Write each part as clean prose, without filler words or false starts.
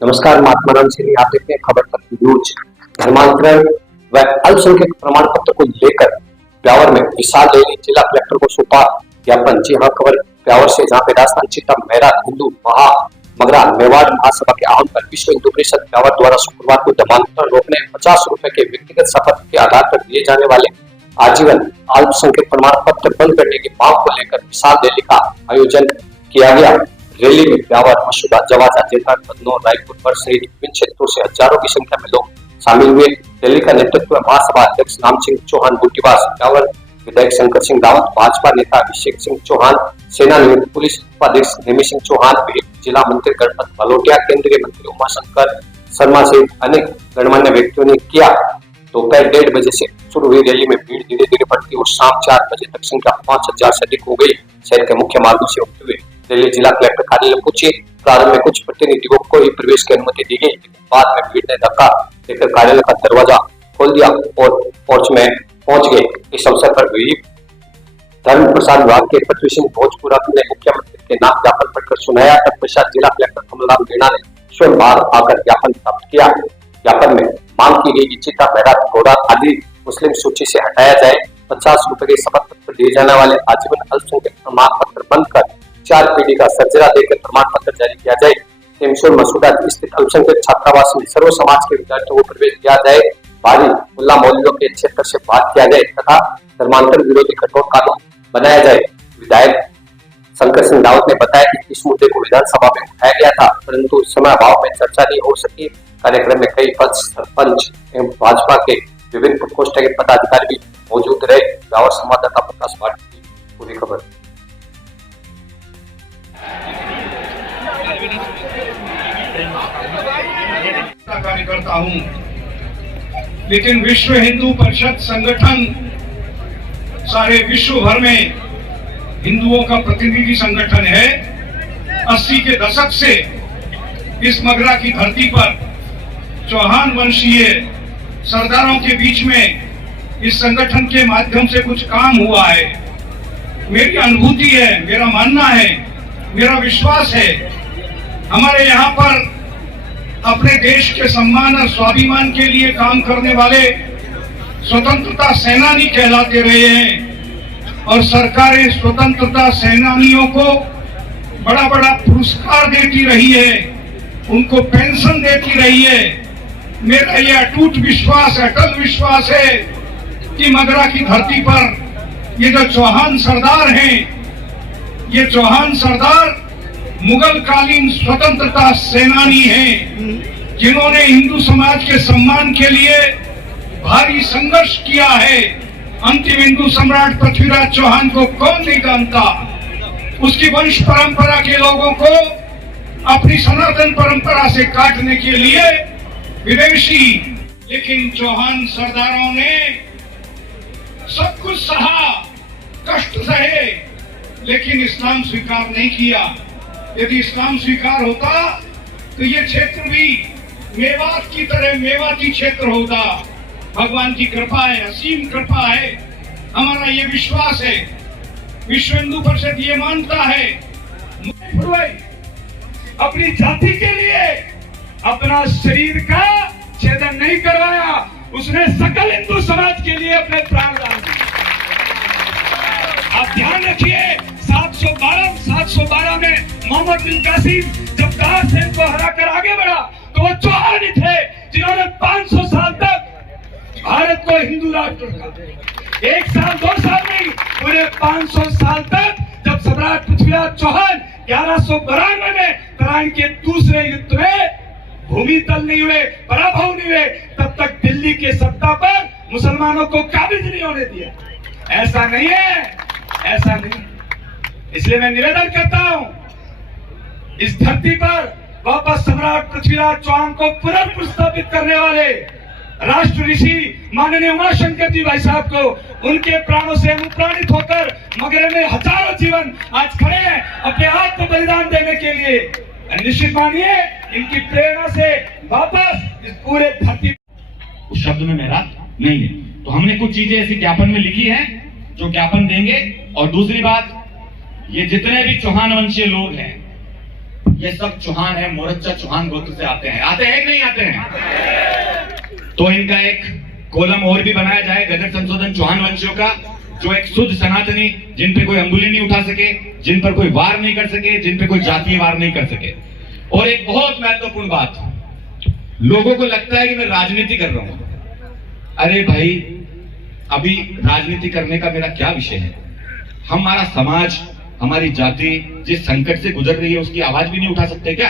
नमस्कार, महात्मा राम सिंह। आप देखते हैं खबर तक न्यूज। धर्मांतरण व अल्पसंख्यक प्रमाण पत्र को लेकर ब्यावर में विशाल रैली, जिला कलेक्टर को सौंपा ज्ञापन। जी हां, खबर ब्यावर से, जहां पे राजस्थान चिट्टा मेरा हिंदू मगरा मेवाड़ महासभा के आह्वान पर विश्व हिंदू परिषद ब्यावर द्वारा शुक्रवार को धर्मांतरण रोकने 50 रुपए के व्यक्तिगत शपथ के आधार पर दिए जाने वाले आजीवन अल्पसंख्यक प्रमाण पत्र बंद करने की मांग को लेकर विशाल रैली का आयोजन किया गया। रैली में ब्यावर, मसूदा, जवाजा, जेठर, बदनौर, रायपुर, बड़ सहित विभिन्न क्षेत्रों से हजारों की संख्या में लोग शामिल हुए। रैली का नेतृत्व महासभा अध्यक्ष राम सिंह चौहान बूटीवास, ब्यावर विधायक शंकर सिंह रावत, भाजपा नेता अभिषेक सिंह चौहान, सेना नियुक्त पुलिस उपाधीक्षक नेमी सिंह चौहान, जिला मंत्री गणपत भलोटिया, केंद्रीय मंत्री उमाशंकर शर्मा सहित अनेक गणमान्य व्यक्तियों ने किया। दोपहर 1:30 बजे से शुरू हुई रैली में भीड़ धीरे धीरे बढ़ती और शाम 4 बजे तक संख्या 5000 से अधिक हो गई। शहर के मुख्य मार्गों से होते हुए रैली जिला कलेक्टर कार्यालय पहुंची। प्रारंभ में कुछ प्रतिनिधियों को ही प्रवेश की अनुमति दी गई, लेकिन बाद में भीड़ ने धक्का देकर कार्यालय का दरवाजा खोल दिया और पोर्च में पहुंच गए। इस अवसर पर हुई धर्म प्रसाद विभाग के पृथ्वी सिंह भोजपुरा ने मुख्यमंत्री के नाम ज्ञापन पढ़कर सुनाया। तत्पश्चात जिला कलेक्टर कमलराम मीणा ने स्वयं बाहर आकर ज्ञापन प्राप्त किया। ज्ञापन में मांग की गई कि चिट्टा मेरा घोड़ा आदि मुस्लिम सूची से हटाया जाए, 50 रुपए के शपथ पत्र दिए जाने वाले आजीवन अल्पसंख्यक प्रमाण पत्र बंद कर 4 पीढ़ी का सर्जरा देकर प्रमाण पत्र जारी किया जाए। हेमशोर मसूदा स्थित अल्पसंख्यक छात्रावास में सर्व समाज के विद्यार्थियों को प्रवेश दिया जाए। भारी मुल्ला मौलवियों के क्षेत्र से बात किया जाए तथा धर्मांतरण विरोधी कठोर कानून बनाया जाए। विधायक शंकर सिंह रावत ने बताया कि इस मुद्दे को विधानसभा में उठाया गया था, परंतु समय अभाव में चर्चा नहीं हो सकी। कार्यक्रम में कई पद, सरपंच एवं भाजपा के विभिन्न प्रकोष्ठ के पदाधिकारी भी मौजूद रहे। ब्यावर संवाददाता प्रकाश भाटी की पूरी खबर। कार्यकर्ता हूं, लेकिन विश्व हिंदू परिषद संगठन सारे विश्व भर में हिंदुओं का प्रतिनिधि संगठन है। 80 के दशक से इस मगरा की धरती पर चौहान वंशीय सरदारों के बीच में इस संगठन के माध्यम से कुछ काम हुआ है। मेरी अनुभूति है, मेरा मानना है, मेरा विश्वास है, हमारे यहाँ पर अपने देश के सम्मान और स्वाभिमान के लिए काम करने वाले स्वतंत्रता सेनानी कहलाते रहे हैं और सरकारें स्वतंत्रता सेनानियों को बड़ा बड़ा पुरस्कार देती रही है, उनको पेंशन देती रही है। मेरा यह अटूट विश्वास, अटल विश्वास है कि मगरा की धरती पर ये जो चौहान सरदार हैं, ये चौहान सरदार मुगल कालीन स्वतंत्रता सेनानी हैं, जिन्होंने हिंदू समाज के सम्मान के लिए भारी संघर्ष किया है। अंतिम हिंदू सम्राट पृथ्वीराज चौहान को कौन नहीं जानता। उसकी वंश परंपरा के लोगों को अपनी सनातन परंपरा से काटने के लिए विदेशी, लेकिन चौहान सरदारों ने सब कुछ सहा, कष्ट सहे, लेकिन इस्लाम स्वीकार नहीं किया। यदि इस्लाम स्वीकार होता तो ये क्षेत्र भी मेवात की तरह मेवाती क्षेत्र होता। भगवान की कृपा है, असीम कृपा है, हमारा ये विश्वास है। विश्व हिंदू परिषद ये मानता है, अपनी जाति के लिए अपना शरीर का छेदन नहीं करवाया, उसने सकल हिंदू समाज के लिए अपने प्राण दान दिए। आप ध्यान रखिए, 712 में मोहम्मद बिन कासिम जब दार सेन को हराकर आगे बढ़ा तो वो चौहान ही थे जिन्होंने 500 साल तक भारत को हिंदू राष्ट्र रखा। 1 साल 2 साल नहीं, पूरे 500 साल तक जब सम्राट पृथ्वीराज चौहान 1192 में तराइन के दूसरे युद्ध में भूमि तल नहीं हुए, पराभव नहीं हुए, तब तक दिल्ली के सत्ता पर मुसलमानों को काबिज नहीं होने दिया। ऐसा नहीं है, ऐसा नहीं। इसलिए मैं निवेदन करता हूं, इस धरती पर वापस सम्राट पृथ्वीराज चौहान को पुनर्प्रस्थापित करने वाले राष्ट्र ऋषि माननीय उमाशंकर जी भाई साहब को, उनके प्राणों से अनुप्राणित होकर मगरे में हजारों जीवन आज खड़े हैं अपने आत्म बलिदान देने के लिए। निश्चित मानिए, इनकी प्रेरणा से वापस इस पूरे धरती, उस शब्द में मेरा नहीं है। तो हमने कुछ चीजें ऐसी ज्ञापन में लिखी हैं जो ज्ञापन देंगे। और दूसरी बात, ये जितने भी चौहान वंशीय लोग हैं, ये सब चौहान है, मोरच्चा चौहान गोत्र से आते हैं कि नहीं आते हैं? तो इनका एक कॉलम और भी बनाया जाए, गजट संशोधन चौहान वंशियों का, जो एक शुद्ध सनातनी, जिन पे कोई अंगुली नहीं उठा सके, जिन पर कोई वार नहीं कर सके, जिन पे कोई जातीय वार नहीं कर सके। और एक बहुत महत्वपूर्ण बात, लोगों को लगता है कि मैं राजनीति कर रहा हूं। अरे भाई, अभी राजनीति करने का मेरा क्या विषय है? हमारा समाज, हमारी जाति जिस संकट से गुजर रही है उसकी आवाज भी नहीं उठा सकते क्या?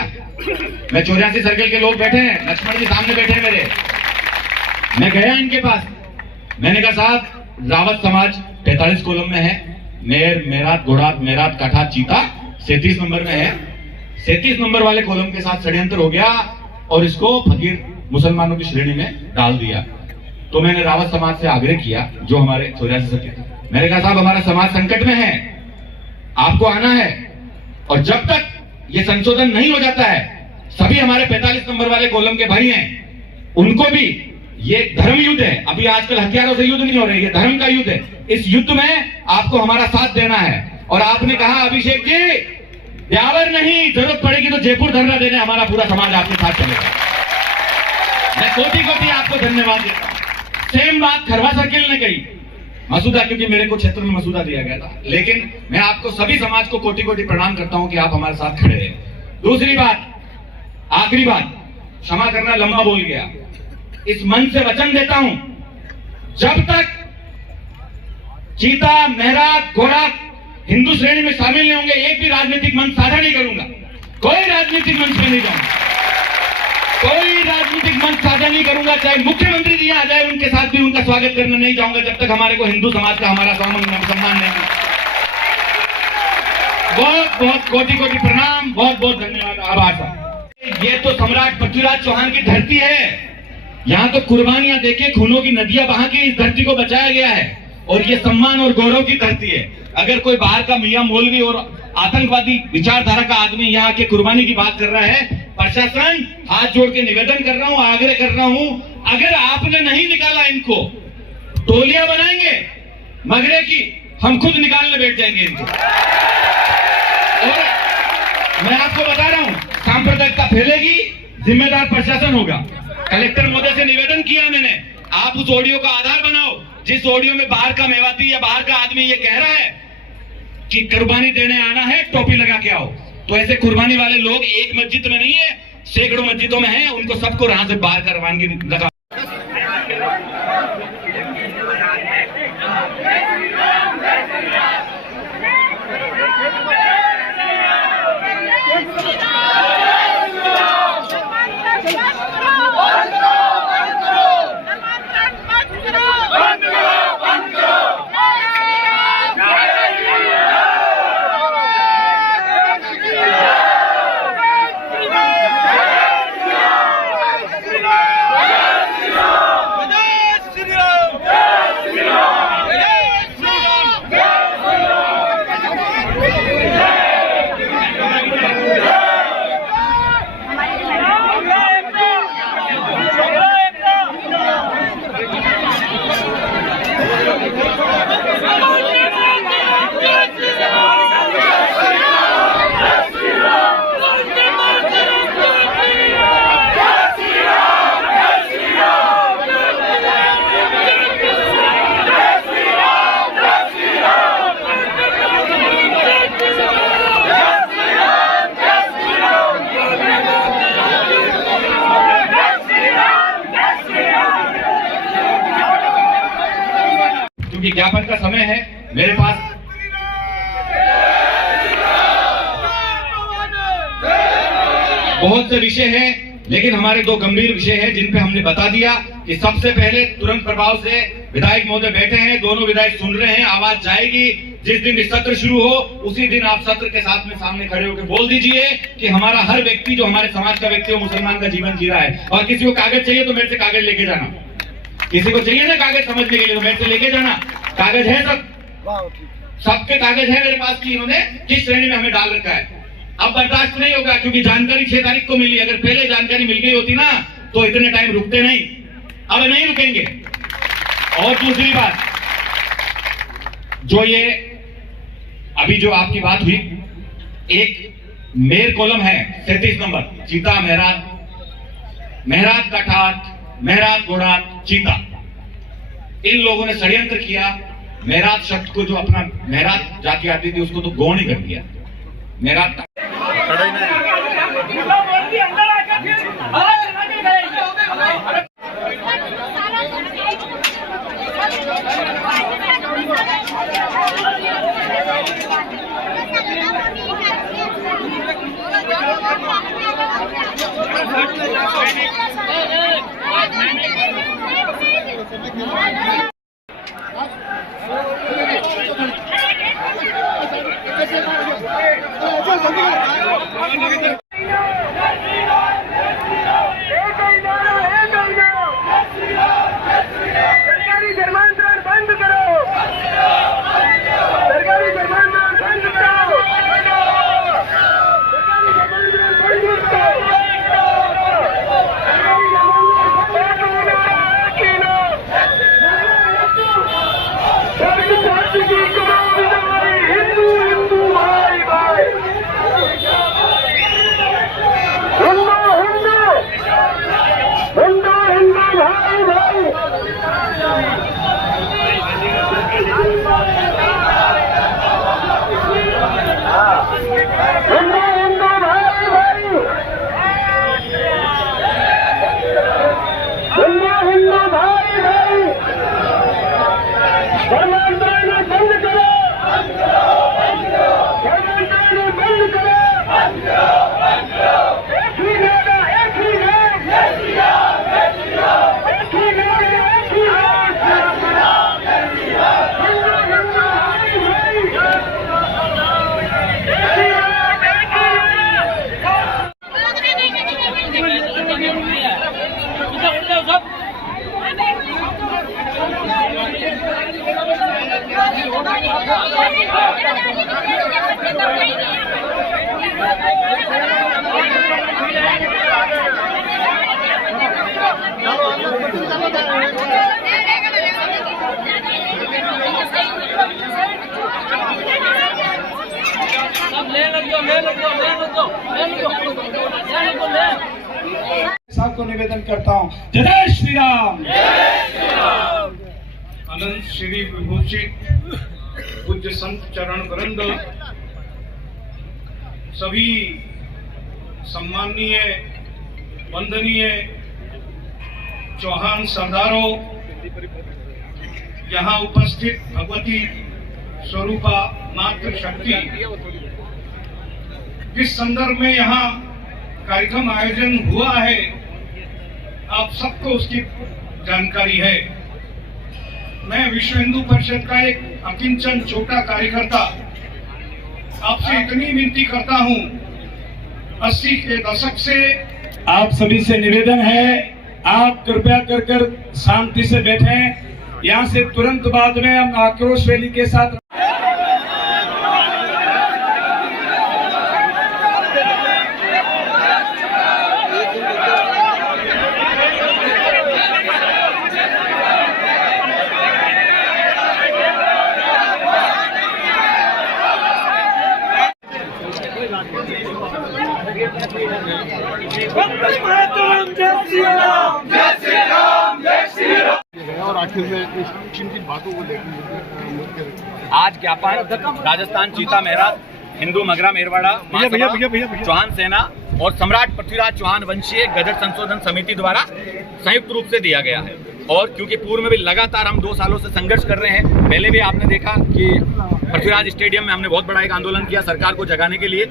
मैं 84 सर्कल के लोग बैठे हैं, लक्ष्मण जी सामने बैठे हैं मेरे, मैं गया इनके पास, मैंने कहा साहब रावत समाज 45 कॉलम में है, मेर, मेरात, घोड़ात, मेरात, काठात, चीता 37 नंबर में है। 37 नंबर वाले कॉलम के साथ षड्यंत्र हो गया और इसको फकीर मुसलमानों की श्रेणी में डाल दिया। तो मैंने रावत समाज से आग्रह किया, जो हमारे 84 सर्कल, मैंने कहा साहब हमारा समाज संकट में है, आपको आना है, और जब तक ये संशोधन नहीं हो जाता है, सभी हमारे 45 नंबर वाले कॉलम के भाई हैं, उनको भी, ये धर्म युद्ध है, अभी आजकल हथियारों से युद्ध नहीं हो रहा है, ये धर्म का युद्ध है, इस युद्ध में आपको हमारा साथ देना है। और आपने कहा अभिषेक जी, ब्यावर नहीं, जरूरत पड़ेगी तो जयपुर धरना देने हमारा पूरा समाज आपके साथ चलेगा। मैं कोटि कोटि आपको धन्यवाद देता हूं। सेम बात खरवा सर्किल ने कही, मसूदा, क्योंकि मेरे को क्षेत्र में मसूदा दिया गया था, लेकिन मैं आपको सभी समाज को कोटि कोटि प्रणाम करता हूं कि आप हमारे साथ खड़े रहे। दूसरी बात, आखिरी बात, क्षमा करना लंबा बोल गया, इस मन से वचन देता हूं, जब तक चीता, मेहरात, घोड़ा हिंदू श्रेणी में शामिल नहीं होंगे, एक भी राजनीतिक मंच साझा नहीं करूंगा, कोई राजनीतिक मंच में नहीं जाऊंगा, कोई राजनीतिक मंच साझा नहीं करूंगा, चाहे मुख्यमंत्री जी आ जाए उनके साथ भी उनका स्वागत करने नहीं जाऊंगा, जब तक हमारे को हिंदू समाज का हमारा सम्मान नहीं। बहुत बहुत कोटि कोटि प्रणाम, बहुत बहुत धन्यवाद, आभार। ये तो सम्राट पृथ्वीराज चौहान की धरती है, यहाँ तो कुर्बानियां देके खूनों की नदियां बहा के इस धरती को बचाया गया है, और ये सम्मान और गौरव की धरती है। अगर कोई बाहर का मियां मौलवी और आतंकवादी विचारधारा का आदमी यहाँ के कुर्बानी की बात कर रहा है, प्रशासन हाथ जोड़ के निवेदन कर रहा हूं, आग्रह कर रहा हूं, अगर आपने नहीं निकाला इनको, टोलियां बनाएंगे मगरे की, हम खुद निकालने बैठ जाएंगे इनको। और मैं आपको बता रहा हूं, सांप्रदायिकता फैलेगी, जिम्मेदार प्रशासन होगा। कलेक्टर महोदय से निवेदन किया मैंने, आप उस ऑडियो का आधार बनाओ, जिस ऑडियो में बाहर का मेवाती या बाहर का आदमी ये कह रहा है कि कुर्बानी देने आना है, टोपी लगा के आओ, तो ऐसे कुर्बानी वाले लोग एक मस्जिद में नहीं है, सैकड़ों मस्जिदों में हैं, उनको सबको यहां से बाहर का रवानगी लगा। क्योंकि ज्ञापन का समय है, मेरे पास बहुत से विषय हैं, लेकिन हमारे दो गंभीर विषय हैं जिन पे हमने बता दिया कि सबसे पहले तुरंत प्रभाव से विधायक महोदय बैठे हैं, दोनों विधायक सुन रहे हैं, आवाज जाएगी। जिस दिन इस सत्र शुरू हो उसी दिन आप सत्र के साथ में सामने खड़े होकर बोल दीजिए कि हमारा हर व्यक्ति जो हमारे समाज का व्यक्ति हो, मुसलमान का जीवन जी रहा है, और किसी को कागज चाहिए तो मेरे से कागज लेके जाना, किसी को चाहिए ना कागज समझने के लिए तो मेरे से लेके जाना, कागज है, सबके कागज है मेरे पास कि इन्होंने किस श्रेणी में हमें डाल रखा है। अब बर्दाश्त नहीं होगा, क्योंकि जानकारी 6 तारीख को मिली, अगर पहले जानकारी मिल गई होती ना तो इतने टाइम रुकते नहीं, अब नहीं रुकेंगे। और दूसरी बात, जो ये अभी जो आपकी बात हुई, एक मेर कॉलम है 37 नंबर, चीता मेहरात, मेहरात का ठाट, मेहरात घोड़ा चीता। इन लोगों ने षड्यंत्र किया, मेहरात शब्द को जो अपना मेहरात जाति आती थी उसको तो गौण ही कर दिया। मेहरात सरकारी धर्मांतरण बंद करो, सरकारी धर्मांतरण बंद करो, हिंदू हिंदू भाई भाई, हिंदू हिंदू हिंदू हिंदू भाई भाई, हिंदू हिंदू भाई भाई, हिंदू हिंदू भाई भाई, धर्मांतरण बंद करो, धर्मांतरण बंद करो, एक ही नारा, एक ही नाम, एक ही नारा, एक ही नाम, हिंदू हिंदू भाई भाई, साहब को निवेदन करता हूँ, जय श्री राम। अनंत श्री विभूषित पूज्य संत चरण वृंद, सभी सम्माननीय वंदनीय चौहान सरदारों, यहाँ उपस्थित भगवती स्वरूपा मातृशक्ति, जिस संदर्भ में यहाँ कार्यक्रम आयोजन हुआ है आप सबको उसकी जानकारी है। मैं विश्व हिंदू परिषद का एक अकिंचन छोटा कार्यकर्ता आपसे इतनी विनती करता हूं, 80 के दशक से आप सभी से निवेदन है, आप कृपया कर शांति से बैठें। यहाँ से तुरंत बाद में हम आक्रोश रैली के साथ और आखिर में किन किन बातों को लेकर आज ज्ञापन राजस्थान चीता मेहरात, हिंदू मगरा मेरवाड़ा महासभा, चौहान सेना और सम्राट पृथ्वीराज चौहान वंशीय गजट संशोधन समिति द्वारा संयुक्त रूप से दिया गया है। और क्योंकि पूर्व में भी लगातार हम 2 सालों से संघर्ष कर रहे हैं, पहले भी आपने देखा कि पृथ्वीराज स्टेडियम में हमने बहुत बड़ा एक आंदोलन किया सरकार को जगाने के लिए,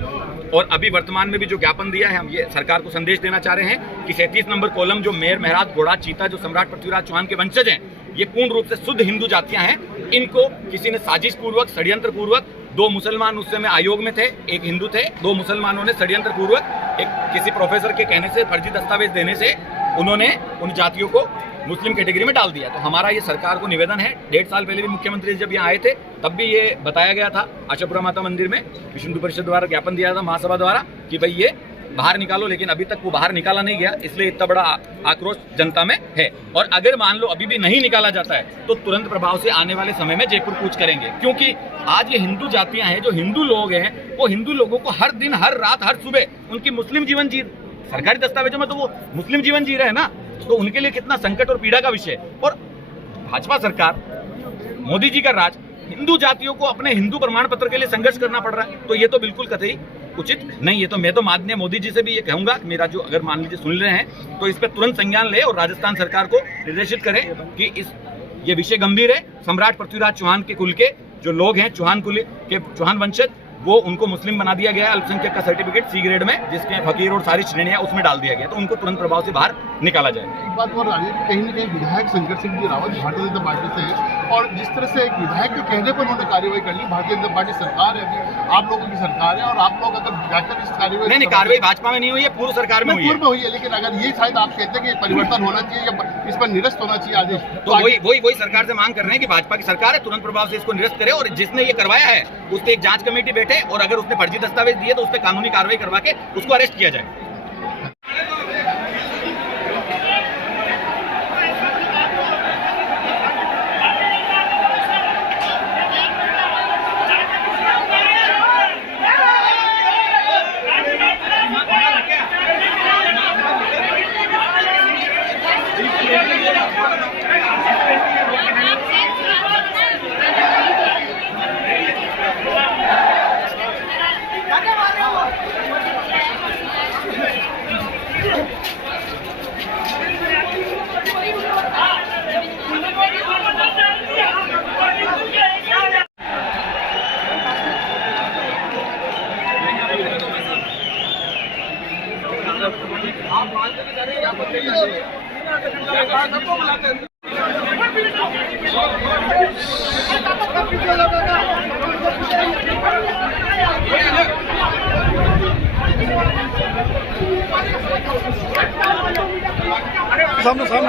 और अभी वर्तमान में भी जो ज्ञापन दिया है, हम ये सरकार को संदेश देना चाह रहे हैं कि 37 नंबर कॉलम जो मेर, मेहरात, घोड़ा, चीता जो सम्राट पृथ्वीराज चौहान के वंशज हैं, ये पूर्ण रूप से शुद्ध हिंदू जातियां हैं। इनको किसी ने साजिश पूर्वक, षड्यंत्र पूर्वक, 2 मुसलमान उस समय आयोग में थे, एक हिंदू थे, 2 मुसलमानों ने षड्यंत्र पूर्वक एक किसी प्रोफेसर के कहने से, फर्जी दस्तावेज देने से उन्होंने उन जातियों को मुस्लिम कैटेगरी में डाल दिया। तो हमारा ये सरकार को निवेदन है, 1.5 साल पहले भी मुख्यमंत्री जब यहाँ आए थे तब भी ये बताया गया था, आशापुरा माता मंदिर में विश्व हिंदू परिषद द्वारा ज्ञापन दिया था महासभा द्वारा कि भाई ये बाहर निकालो, लेकिन अभी तक वो बाहर निकाला नहीं गया, इसलिए इतना बड़ा आक्रोश जनता में है। और अगर मान लो अभी भी नहीं निकाला जाता है तो तुरंत प्रभाव से आने वाले समय में जयपुर कूच करेंगे, क्योंकि आज ये हिंदू जातियां हैं, जो हिंदू लोग हैं, वो हिंदू लोगों को हर दिन, हर रात, हर सुबह उनकी मुस्लिम जीवन जी, सरकारी दस्तावेजों में तो वो मुस्लिम जीवन जी रहे हैं ना, तो उनके लिए कितना संकट और पीड़ा का विषय। और भाजपा सरकार, मोदी जी का राज, हिंदू जातियों को अपने हिंदू प्रमाण पत्र के लिए संघर्ष करना पड़ रहा है, तो ये तो बिल्कुल कतई उचित नहीं है। तो मैं तो माननीय मोदी जी से भी ये कहूंगा, मेरा जो अगर मान लीजिए सुन रहे हैं तो इस पर तुरंत संज्ञान ले और राजस्थान सरकार को निर्देशित करें कि ये विषय गंभीर है। सम्राट पृथ्वीराज चौहान के कुल के जो लोग हैं, चौहान कुल के चौहान वंशज, वो उनको मुस्लिम बना दिया गया है, अल्पसंख्यक का सर्टिफिकेट सी ग्रेड में, जिसके फकीर और सारी श्रेणियां उसमें डाल दिया गया, तो उनको तुरंत प्रभाव से बाहर निकाला जाए। एक बात और आ रही है, कहीं न कहीं विधायक शंकर सिंह जी रावत भारतीय जनता पार्टी से है, और जिस तरह से एक विधायक के कहने पर उन्होंने कार्रवाई कर ली, भारतीय जनता पार्टी सरकार है, अभी आप लोगों की सरकार है, और आप लोग अगर जाकर इस कार्रवाई नहीं, कार्रवाई भाजपा में नहीं हुई है, पूर्व सरकार में हुई है, लेकिन अगर ये शायद आप कहते हैं कि परिवर्तन होना चाहिए या इस पर निरस्त होना चाहिए आदेश, तो वही सरकार से मांग कर रहे हैं कि भाजपा की सरकार है, तुरंत प्रभाव से इसको निरस्त करे, और जिसने ये करवाया है उस पर एक जांच कमेटी बैठे, और अगर उसने फर्जी दस्तावेज दिए तो उस पर कानूनी कार्रवाई करवा के उसको अरेस्ट किया जाए।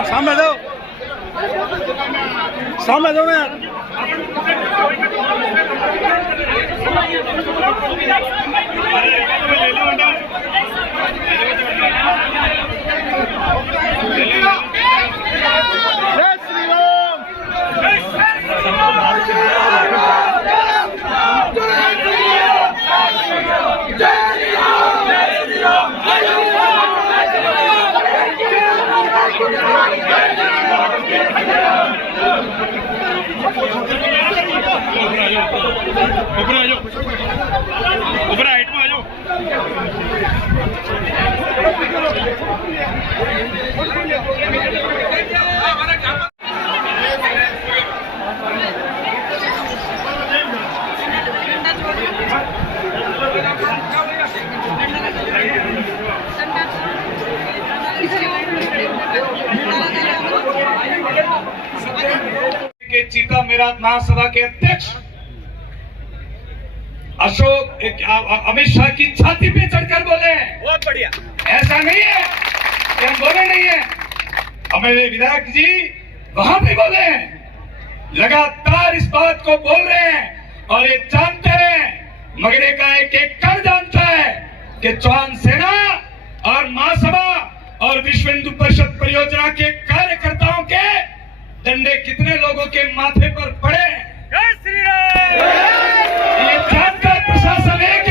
सामने जाओ, सामने जाओ ना यार। ऊपर हाइट में आ जाओ। के चीता मेरा महासभा के अध्यक्ष अशोक अमित शाह की छाती पे चढ़कर बोले, बहुत बढ़िया। ऐसा नहीं है कि हम बोले नहीं है, हमारे विधायक जी वहां भी बोले हैं, लगातार इस बात को बोल रहे हैं और ये जानते हैं, मगरे का एक एक कण जानता है कि चौहान सेना और महासभा और विश्व हिंदू परिषद परियोजना के कार्यकर्ताओं के डंडे कितने लोगों के माथे पर पड़े। जय श्री राम। ये जानकर प्रशासन एक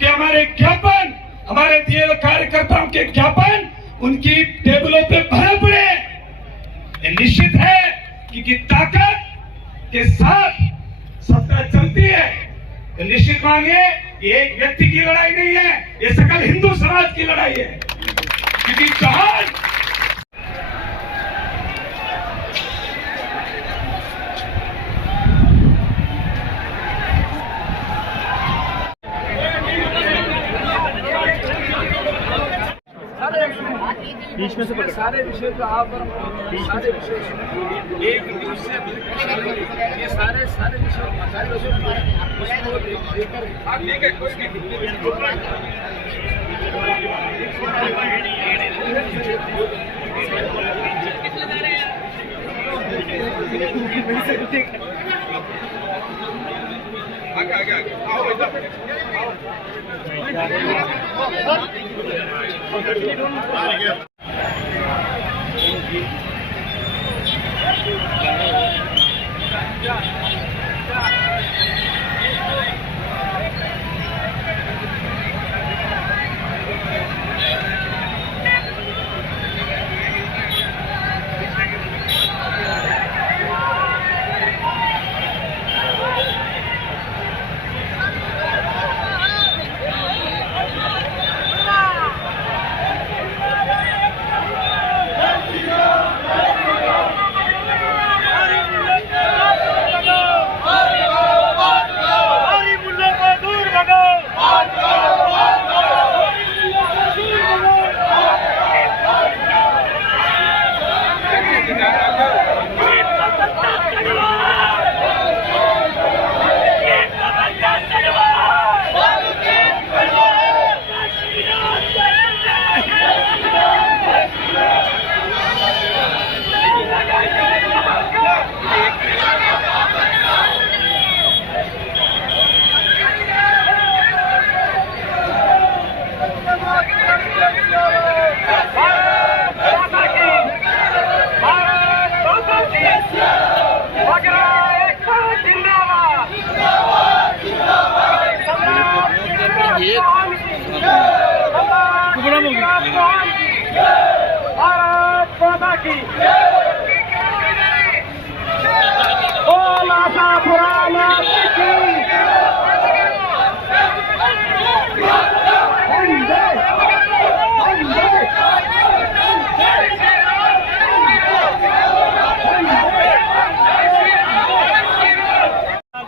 कि हमारे ज्ञापन, हमारे दिए हुए कार्यकर्ताओं के ज्ञापन उनकी टेबलों पे भरे पड़े। ये निश्चित है कि ताकत के साथ सत्ता चलती है। तो निश्चित मानिए ये एक व्यक्ति की लड़ाई नहीं है, ये सकल हिंदू समाज की लड़ाई है, क्योंकि चौहान बीच में से सारे विषय जो आप सारे विषय एक दूसरे ये सारे विषय उसको लेकर आप लेकर कोई भी भारत माता की बोल आशापुरा माता की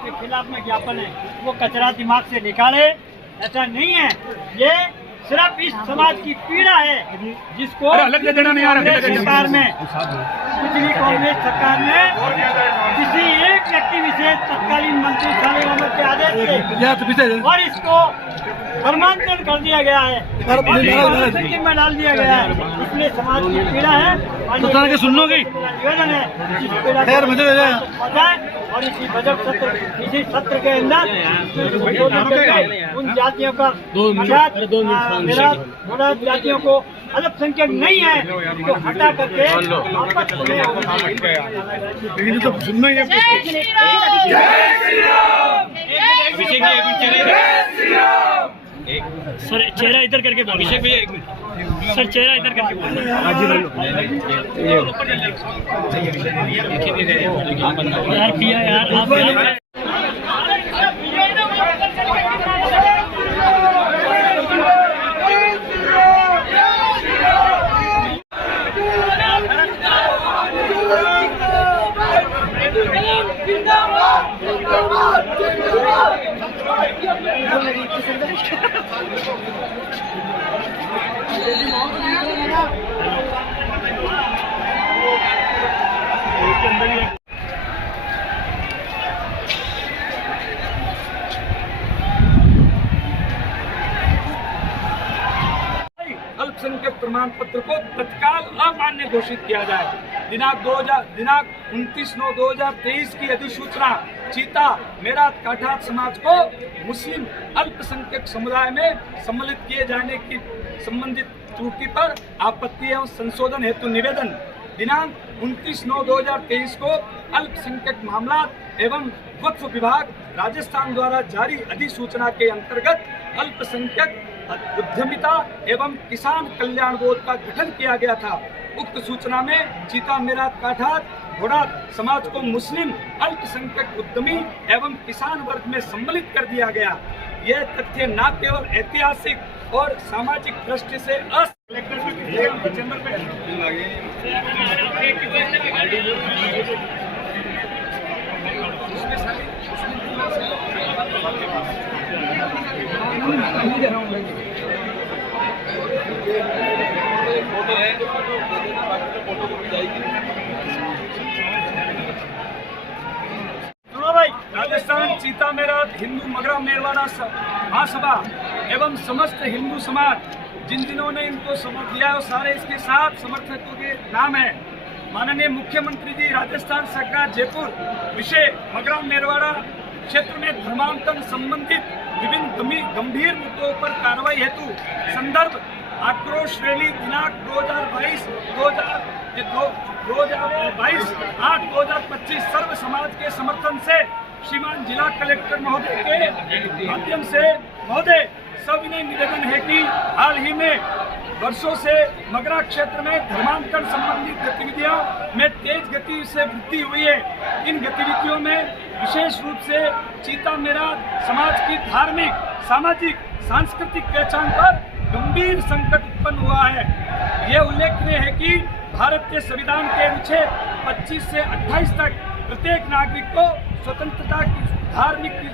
के खिलाफ में ज्ञापन है वो कचरा दिमाग से निकाले। ऐसा नहीं है, ये सिर्फ इस समाज की पीड़ा है जिसको कांग्रेस सरकार में पिछली कांग्रेस सरकार में किसी एक व्यक्ति विशेष तत्कालीन मंत्री शालीन के आदेश से और इसको धर्मांतरण कर दिया गया है और में डाल दिया गया है। इसलिए समाज की पीड़ा है तो सुन लो निवेदन है और इसी बजट सत्र इसी सत्र के अंदर उन जातियों का निराधार जातियों को अल्पसंख्यक नहीं है तो हटा करके तो सुनना ही सर चेहरा इधर करके अभिषेक भैया एक मिनट सर चेहरा इधर करके यार किया यार आप अल्पसंख्यक प्रमाण पत्र को तत्काल अमान्य घोषित किया जाए। दिनांक 29/9/2023 की अधिसूचना चीता मेरात काठात समाज को मुस्लिम अल्पसंख्यक समुदाय में सम्मिलित किए जाने की संबंधित त्रुटि पर आपत्ति एवं संशोधन हेतु निवेदन दिनांक 29/9/2023 को अल्पसंख्यक मामला एवं वक्फ विभाग राजस्थान द्वारा जारी अधिसूचना के अंतर्गत अल्पसंख्यक उद्यमिता एवं किसान कल्याण बोर्ड का गठन किया गया था। उक्त सूचना में चीता मेरात काठात घोड़ात समाज को मुस्लिम अल्पसंख्यक उद्यमी एवं किसान वर्ग में सम्मिलित कर दिया गया। यह तथ्य न केवल ऐतिहासिक और सामाजिक दृष्टि से राजस्थान चीता मेरात हिंदू मगरा मेरवाड़ा महासभा एवं समस्त हिंदू समाज जिन जिन्होंने इनको समर्थ दिया है सारे इसके साथ समर्थकों के नाम है माननीय मुख्यमंत्री जी राजस्थान सरकार जयपुर विषय मगरा मेरवाड़ा क्षेत्र में धर्मांतरण संबंधित विभिन्न गंभीर मुद्दों पर कार्रवाई हेतु संदर्भ आक्रोश रैली दिनांक 2022/8/2025 सर्व समाज के समर्थन से श्रीमान जिला कलेक्टर महोदय के माध्यम से महोदय सविनय निवेदन है कि हाल ही में वर्षों से मगरा क्षेत्र में धर्मांतरण संबंधित गतिविधियों में तेज गति से वृद्धि हुई है। इन गतिविधियों में विशेष रूप से चीता मेरा समाज की धार्मिक, सामाजिक, सांस्कृतिक पहचान पर गंभीर संकट उत्पन्न हुआ है। यह उल्लेखनीय है कि भारत के संविधान के अनुच्छेद 25 से 28 तक प्रत्येक नागरिक को स्वतंत्रता की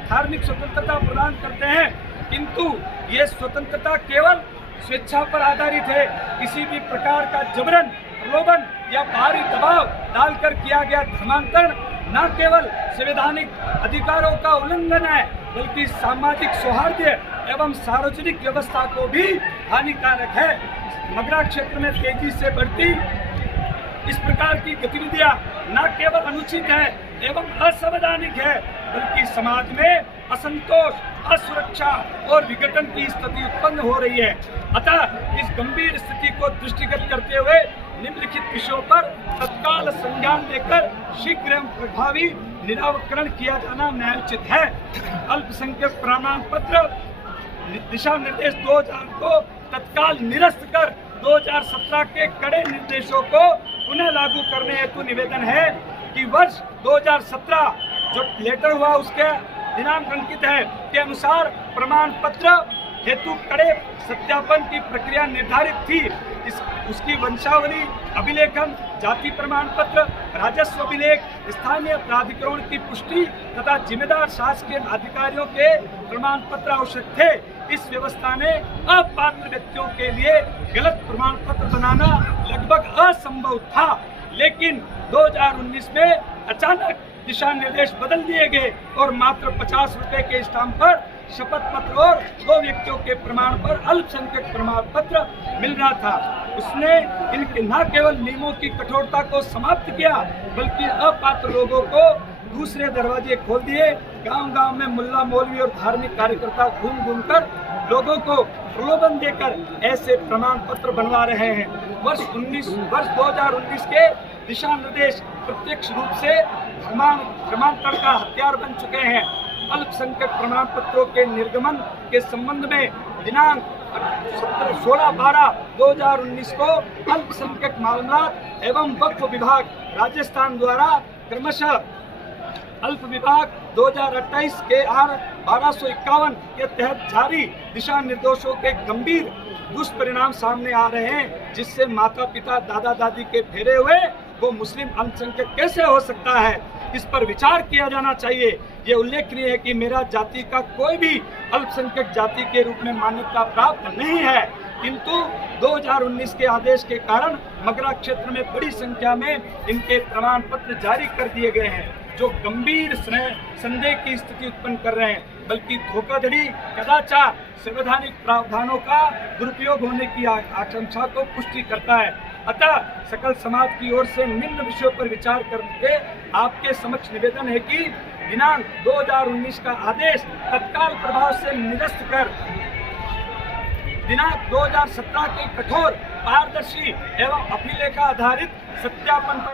धार्मिक स्वतंत्रता प्रदान करते हैं, किंतु ये स्वतंत्रता केवल स्वेच्छा पर आधारित है। किसी भी प्रकार का जबरन, प्रलोभन या बाहरी दबाव डालकर किया गया धर्मांतरण न केवल संवैधानिक अधिकारों का उल्लंघन है, बल्कि सामाजिक सौहार्द एवं सार्वजनिक व्यवस्था को भी हानिकारक है। मगरा क्षेत्र में तेजी से बढ़ती इस प्रकार की गतिविधियां न केवल अनुचित है एवं असंवैधानिक है, बल्कि समाज में असंतोष, असुरक्षा और विघटन की स्थिति उत्पन्न हो रही है। अतः इस गंभीर स्थिति को दृष्टिगत करते हुए निम्नलिखित विषयों पर तत्काल संज्ञान लेकर शीघ्र एवं प्रभावी निराकरण किया जाना न्यायोचित है। अल्पसंख्यक प्रमाण पत्र दिशा निर्देश 2000 को तत्काल निरस्त कर 2017 के कड़े निर्देशों को पुनः लागू करने हेतु निवेदन है कि वर्ष 2017 जो लेटर हुआ उसके दिनांक अंकित है के अनुसार प्रमाण पत्र हेतु कड़े सत्यापन की प्रक्रिया निर्धारित थी। उसकी वंशावली, अभिलेखन, जाति प्रमाण पत्र, राजस्व अभिलेख, स्थानीय प्राधिकरण की पुष्टि तथा जिम्मेदार शासकीय अधिकारियों के प्रमाण पत्र आवश्यक थे। इस व्यवस्था ने अपात्र व्यक्तियों के लिए गलत प्रमाण पत्र बनाना लगभग असंभव था, लेकिन 2019 में अचानक दिशा निर्देश बदल दिए गए और मात्र 50 रुपए के स्टाम्प पर शपथ पत्र और 2 व्यक्तियों के प्रमाण पर अल्पसंख्यक प्रमाण पत्र मिल रहा था। उसने इनके न केवल नियमों की कठोरता को समाप्त किया, बल्कि अपात्र लोगों को दूसरे दरवाजे खोल दिए। गांव-गांव में मुल्ला, मौलवी और धार्मिक कार्यकर्ता घूम कर लोगों को प्रलोभन देकर ऐसे प्रमाण पत्र बनवा रहे हैं। वर्ष 2019 के दिशा निर्देश प्रत्यक्ष रूप से धर्मांतरण का हथियार बन चुके हैं। अल्पसंख्यक प्रमाण पत्रों के निर्गमन के संबंध में दिनांक 16/12/2019 को अल्पसंख्यक मामलात एवं वक्फ विभाग राजस्थान द्वारा क्रमशः अल्प विभाग 2028 के आर 1251 के तहत जारी दिशा निर्देशों के गंभीर दुष्परिणाम सामने आ रहे हैं, जिससे माता पिता, दादा दादी के फेरे हुए वो मुस्लिम अल्पसंख्यक कैसे हो सकता है, इस पर विचार किया जाना चाहिए। ये उल्लेखनीय है कि मेरा जाति का कोई भी अल्पसंख्यक जाति के रूप में मान्यता प्राप्त नहीं है, किंतु 2019 के आदेश के कारण मगरा क्षेत्र में बड़ी संख्या में इनके प्रमाण पत्र जारी कर दिए गए हैं, जो गंभीर संदेह की स्थिति उत्पन्न कर रहे हैं, बल्कि धोखाधड़ी, कदाचार, संवैधानिक प्रावधानों का दुरुपयोग होने की आशंका को पुष्टि करता है। अतः सकल समाज की ओर से निम्न विषयों पर विचार करके आपके समक्ष निवेदन है कि दिनांक 2019 का आदेश तत्काल प्रभाव से निरस्त कर दिनांक 2017 के कठोर, पारदर्शी एवं अभिलेख आधारित सत्यापन पर